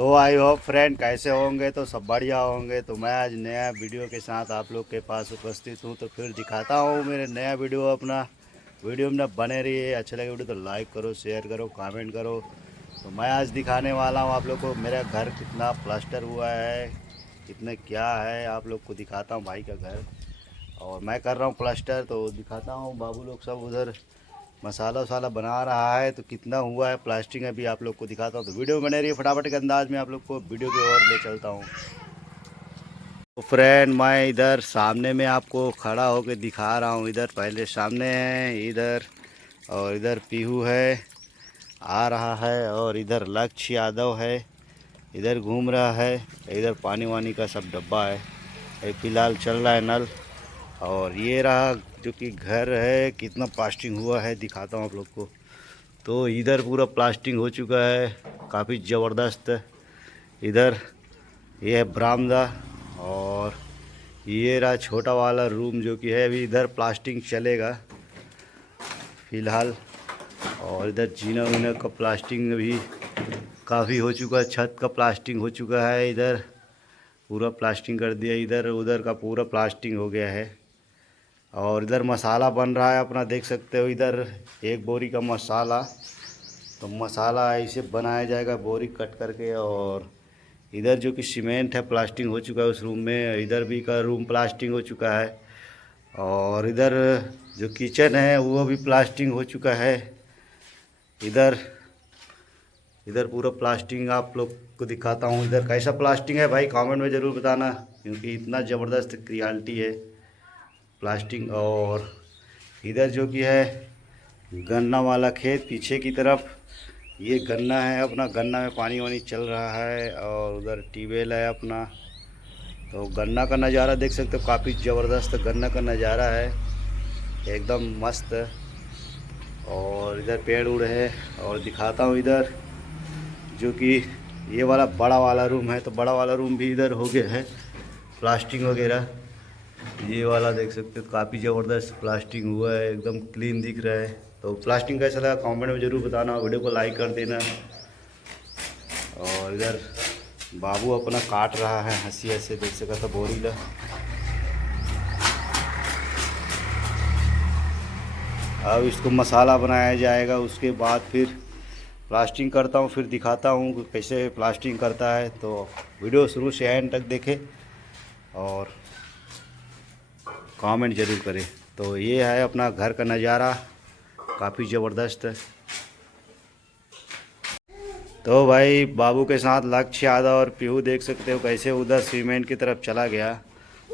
तो I hope friend कैसे होंगे, तो सब बढ़िया होंगे। तो मैं आज नया वीडियो के साथ आप लोग के पास उपस्थित हूँ। तो फिर दिखाता हूँ मेरे नया वीडियो। अपना वीडियो में ना बने रहिए। अच्छा लगे वीडियो तो लाइक करो, शेयर करो, कमेंट करो। तो मैं आज दिखाने वाला हूँ आप लोग को मेरा घर कितना प्लास्टर हुआ है, कितने क्या है, आप लोग को दिखाता हूँ भाई का घर। और मैं कर रहा हूँ प्लास्टर, तो दिखाता हूँ। बाबू लोग सब उधर मसाला वसाला बना रहा है। तो कितना हुआ है प्लास्टिक अभी आप लोग को दिखाता हूँ। तो वीडियो बने रही है, फटाफट के अंदाज में आप लोग को वीडियो की ओर ले चलता हूँ। तो फ्रेंड मैं इधर सामने में आपको खड़ा होकर दिखा रहा हूँ। इधर पहले सामने है, इधर और इधर पीहू है आ रहा है, और इधर लक्ष्य यादव है इधर घूम रहा है। इधर पानी वानी का सब डब्बा है, ये फिलहाल चल रहा है नल। और ये रहा जो कि घर है, कितना प्लास्टिंग हुआ है दिखाता हूँ आप लोग को। तो इधर पूरा प्लास्टिंग हो चुका है, काफ़ी ज़बरदस्त। इधर ये है बरामदा, और ये रहा छोटा वाला रूम जो कि है अभी इधर प्लास्टिंग चलेगा फ़िलहाल। और इधर जीना वीना का प्लास्टिंग भी काफ़ी हो चुका है, छत का प्लास्टिंग हो चुका है। इधर पूरा प्लास्टिंग कर दिया, इधर उधर का पूरा प्लास्टिंग हो गया है। और इधर मसाला बन रहा है अपना, देख सकते हो। इधर एक बोरी का मसाला, तो मसाला ऐसे बनाया जाएगा बोरी कट करके। और इधर जो कि सीमेंट है प्लास्टिंग हो चुका है उस रूम में, इधर भी का रूम प्लास्टिंग हो चुका है। और इधर जो किचन है वो भी प्लास्टिंग हो चुका है। इधर इधर पूरा प्लास्टिंग आप लोग को दिखाता हूँ। इधर कैसा प्लास्टिंग है भाई कमेंट में ज़रूर बताना, क्योंकि इतना ज़बरदस्त क्रियलिटी है प्लास्टिंग। और इधर जो कि है गन्ना वाला खेत पीछे की तरफ, ये गन्ना है अपना, गन्ना में पानी वानी चल रहा है। और उधर ट्यूबवेल है अपना। तो गन्ना का नज़ारा देख सकते हो, काफ़ी ज़बरदस्त गन्ना का नज़ारा है, एकदम मस्त। और इधर पेड़ उड़ है। और दिखाता हूँ इधर जो कि ये वाला बड़ा वाला रूम है, तो बड़ा वाला रूम भी इधर हो गया है प्लास्टिंग वगैरह। ये वाला देख सकते हो, काफ़ी ज़बरदस्त प्लास्टिंग हुआ है, एकदम क्लीन दिख रहा है। तो प्लास्टिंग कैसा लगा कमेंट में ज़रूर बताना, वीडियो को लाइक कर देना। और इधर बाबू अपना काट रहा है हंसी से, देख सका था बोरी ला। अब इसको मसाला बनाया जाएगा, उसके बाद फिर प्लास्टिंग करता हूँ, फिर दिखाता हूँ कि कैसे प्लास्टिंग करता है। तो वीडियो शुरू से एंड तक देखें और कमेंट ज़रूर करें। तो ये है अपना घर का नज़ारा, काफ़ी ज़बरदस्त है। तो भाई बाबू के साथ लक्ष्य यादव और पीहू देख सकते हो कैसे उधर सीमेंट की तरफ चला गया।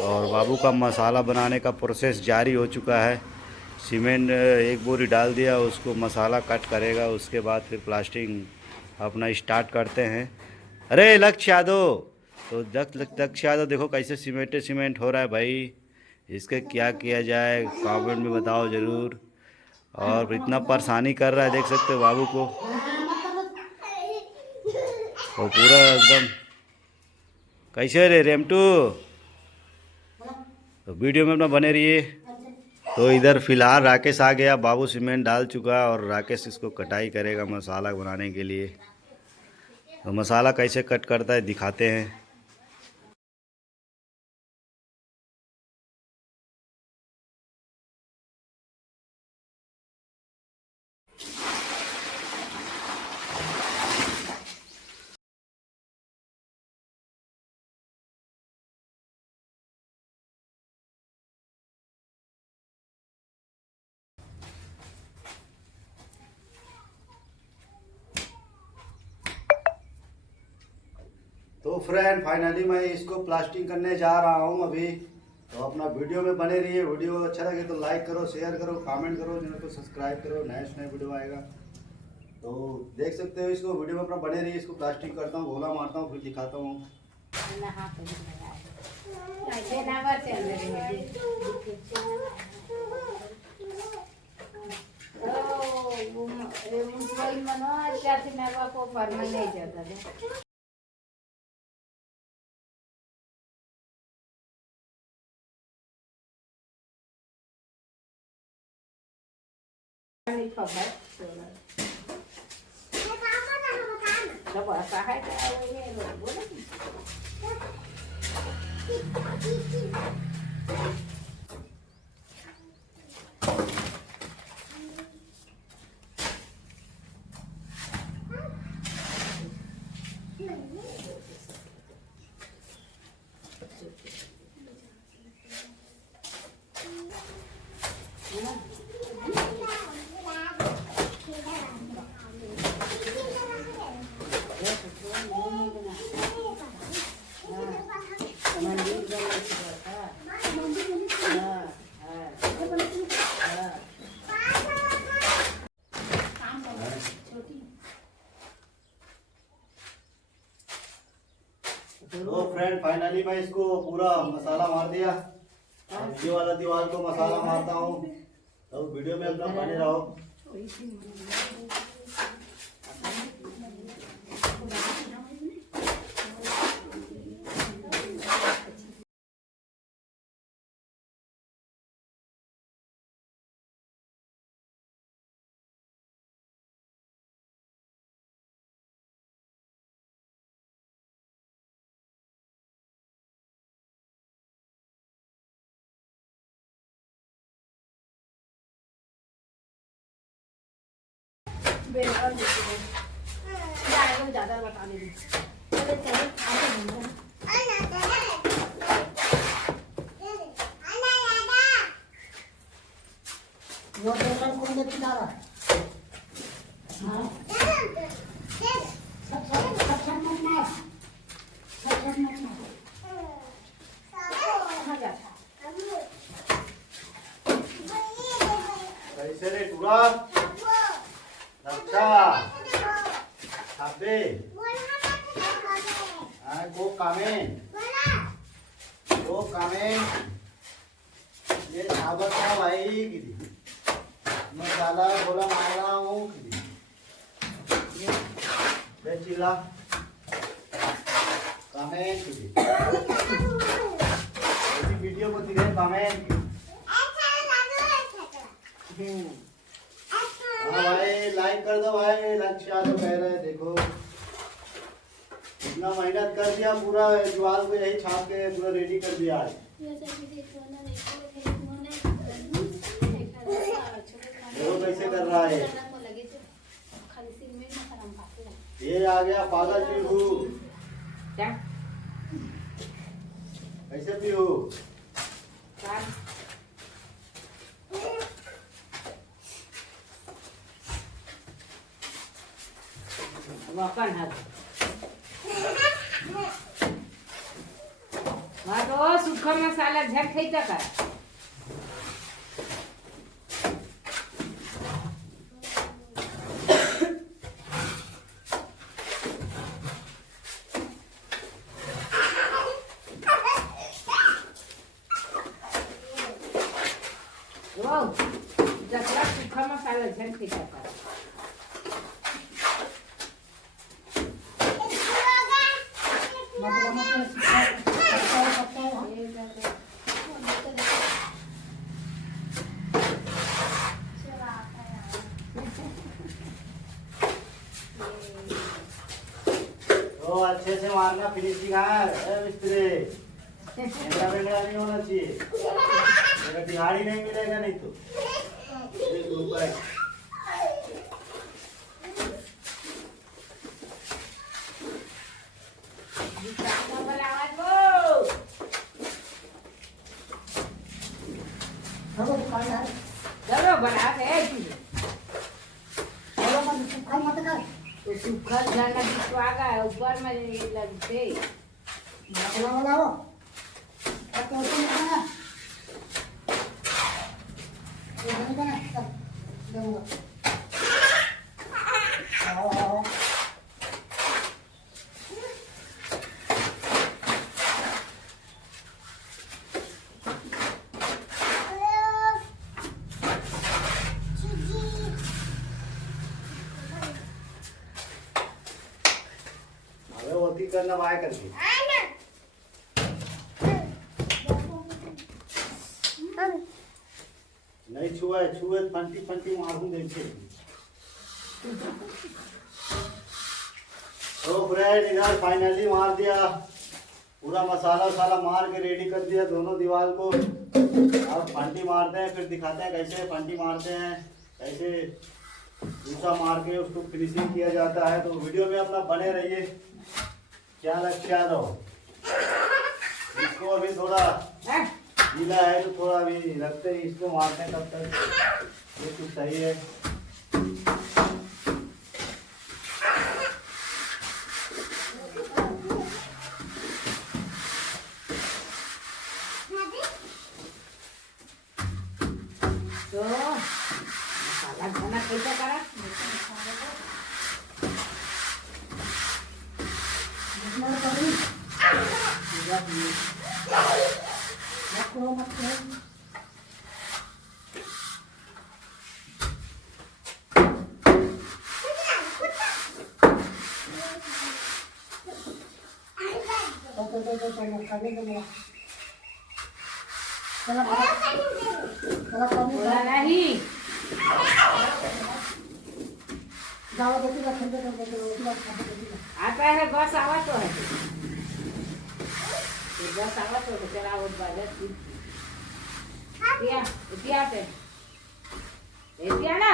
और बाबू का मसाला बनाने का प्रोसेस जारी हो चुका है। सीमेंट एक बोरी डाल दिया, उसको मसाला कट करेगा, उसके बाद फिर प्लास्टिंग अपना स्टार्ट करते हैं। अरे लक्ष्य यादव, तो लक्ष्य यादव देखो कैसे सीमेंट हो रहा है भाई, इसके क्या किया जाए कमेंट में बताओ ज़रूर। और इतना परेशानी कर रहा है देख सकते हो बाबू को, और पूरा एकदम कैसे रे रेमटू। तो वीडियो में अपना बने रहिए। तो इधर फिलहाल राकेश आ गया, बाबू सीमेंट डाल चुका है और राकेश इसको कटाई करेगा मसाला बनाने के लिए। तो मसाला कैसे कट करता है दिखाते हैं। तो फ्रेंड फाइनली मैं इसको प्लास्टिंग करने जा रहा हूँ अभी। तो अपना वीडियो में बने रहिए। वीडियो अच्छा लगे तो लाइक करो, शेयर करो, कमेंट करो, चैनल को सब्सक्राइब करो, नेक्स्ट नया वीडियो आएगा। तो देख सकते हो इसको, वीडियो में अपना बने रहिए। इसको प्लास्टिंग करता हूँ, गोला मारता हूँ, फिर दिखाता हूँ। Đâu bỏ xả hết cái ơi nghe rồi bố đấy. तो फ्रेंड फाइनली मैं इसको पूरा मसाला मार दिया। अब ये वाला दीवार को मसाला मारता हूँ, तो वीडियो में अपना बने रहो। ज्यादा बता दे वो टेलर कौन देती जा रहा है कैसे रे टूरा? अच्छा अबे गो कामेन ये साबत है भाई किदी मैं ज्यादा बोला मार रहा हूँ किदी ये चिल्ला कामेन किदी वीडियो को दिखे कामेन हाँ भाई लाइक कर दो भाई, लक्ष्य तो कह रहे देखो इतना मेहनत कर दिया, पूरा ज्वाल को यही छाप के पूरा रेडी कर दिया आज। देखो कैसे कर रहा है, ये आ गया पागल पीहू। कैसे पीहू? Makan hal. तो सूखा मसाला झट खाई का जसला सूखा मसाला झट खाई का तो अच्छे से मारना, फिनिशिंग है मिस्त्री, नहीं होना चाहिए, मेरा दिहाड़ी नहीं मिलेगा नहीं तो। चलो बना दे तो सूखा जाना बिछवागा ऊपर में लगते बनाओ करना वाय करके नहीं छुआ छुए फंटी फंटी मारूं देखिए तो फ्रेंड इधर फाइनली मार दिया, पूरा मसाला वसाला मार के रेडी कर दिया दोनों दीवार को। अब फंटी मारते हैं, फिर दिखाते हैं कैसे फंटी मारते हैं, कैसे दूसरा मार के उसको फिनिशिंग किया जाता है। तो वीडियो में अपना बने रहिए, क्या रखा रहो। इसको अभी थोड़ा हैं? गीला है तो थोड़ा अभी रखते हैं, इसको मारते हैं तब तक ये कुछ सही है। तो मसाला घना कैसा करा? जितना करी मत करो मत करो। थोड़ा नहीं, आता है बस आवा तो है। तो बस आवा तो है, चला वो बाजार की क्या क्या पे क्या ना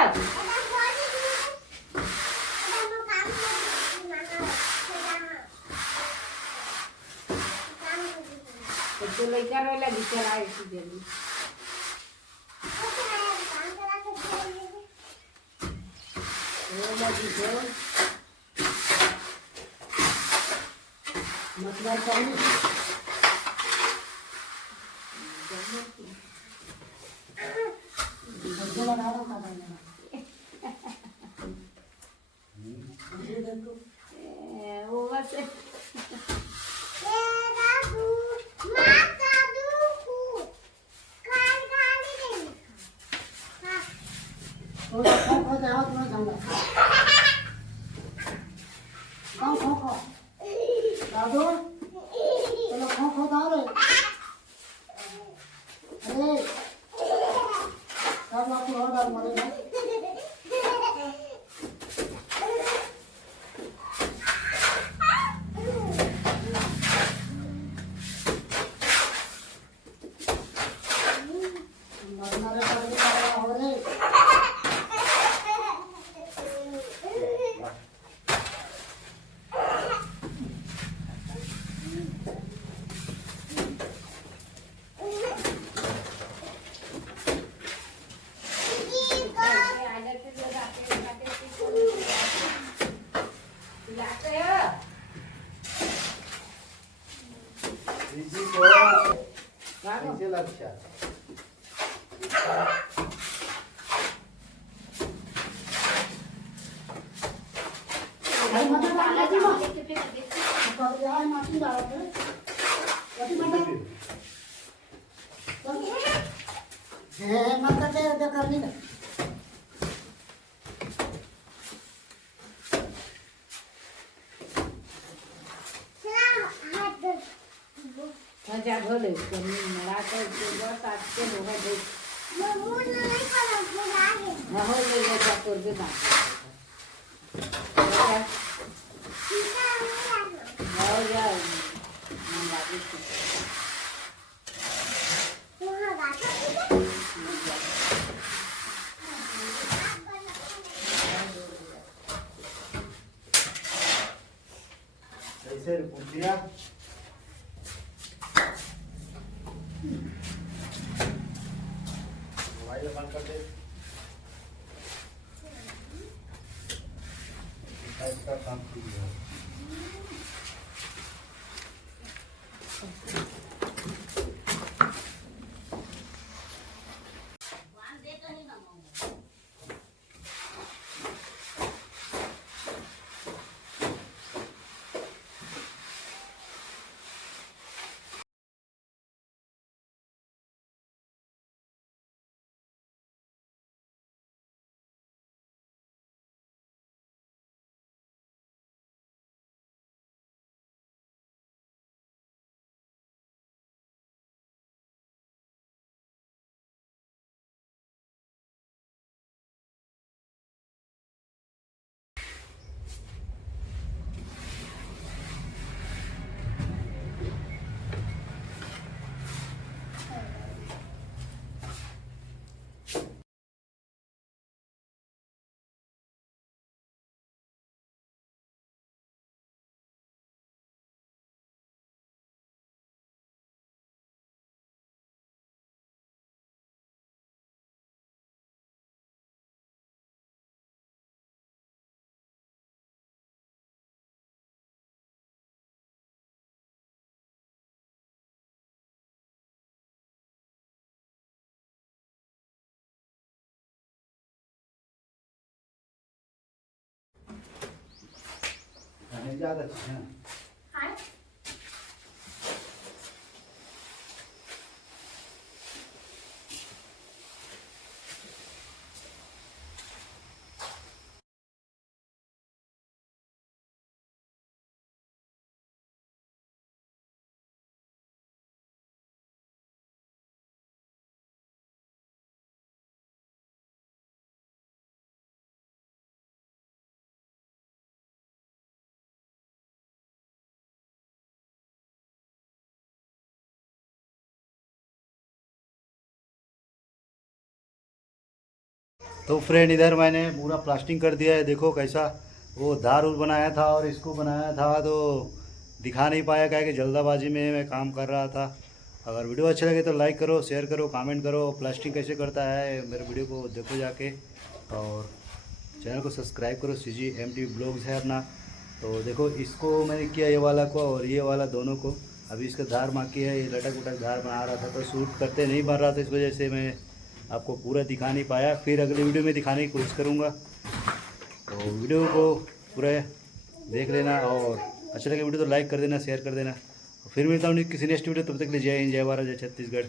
तो लड़का रोला बिचारा ऐसी जल्दी रोला जी को मतलब करी लगा रहा था वो बस थोड़ा खो जाओ थोड़ा जाऊंगा खो खो दादू चलो खो दाओ रे अरे सब आपको और डाल मारेगा मरना रे हो रे इसी को कैसे लक्ष्य भाई मत डाल जी मत कर यार मत डाल रे अभी मत है मत दे कर ली ना मजा भले कमी मरा तो बस आज के लोग दे ना हो ले जा कर दे ना हो जा मन लागे कैसे पूछिया मोबाइल बंद कर दे, इसका काम कीजिए। ज़्यादा अच्छी है। तो फ्रेंड इधर मैंने पूरा प्लास्टिंग कर दिया है, देखो कैसा वो धार उर बनाया था और इसको बनाया था, तो दिखा नहीं पाया क्या कि जल्दबाजी में मैं काम कर रहा था। अगर वीडियो अच्छा लगे तो लाइक करो, शेयर करो, कमेंट करो। प्लास्टिंग कैसे करता है मेरे वीडियो को देखो जाके, और चैनल को सब्सक्राइब करो। CGMT ब्लॉग्स है अपना। तो देखो इसको मैंने किया, ये वाला को और ये वाला दोनों को। अभी इसका धार बाकी है, ये लटक उटक धार बना रहा था तो शूट करते नहीं बन रहा था, इस वजह से मैं आपको पूरा दिखा नहीं पाया। फिर अगले वीडियो में दिखाने की कोशिश करूँगा। तो वीडियो को पूरा देख लेना, और अच्छा लगे वीडियो तो लाइक कर देना, शेयर कर देना। फिर मिलता हूँ किसी नेक्स्ट वीडियो, तब तक के लिए जय हिंद, जय भारत, जय छत्तीसगढ़।